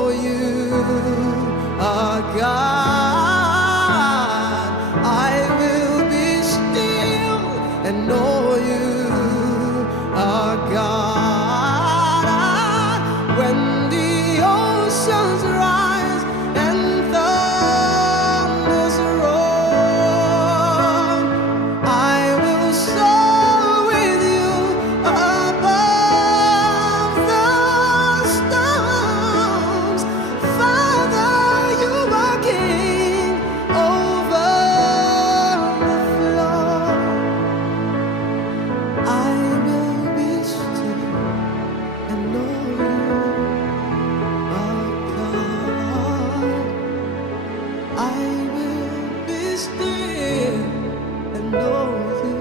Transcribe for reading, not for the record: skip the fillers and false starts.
know you are God. I will be still and know you are God. When the oceans rise and thunders roar, I will soar with you above the storms. Father, you are king over the floor. I will be still and know you are God. I will be still and know you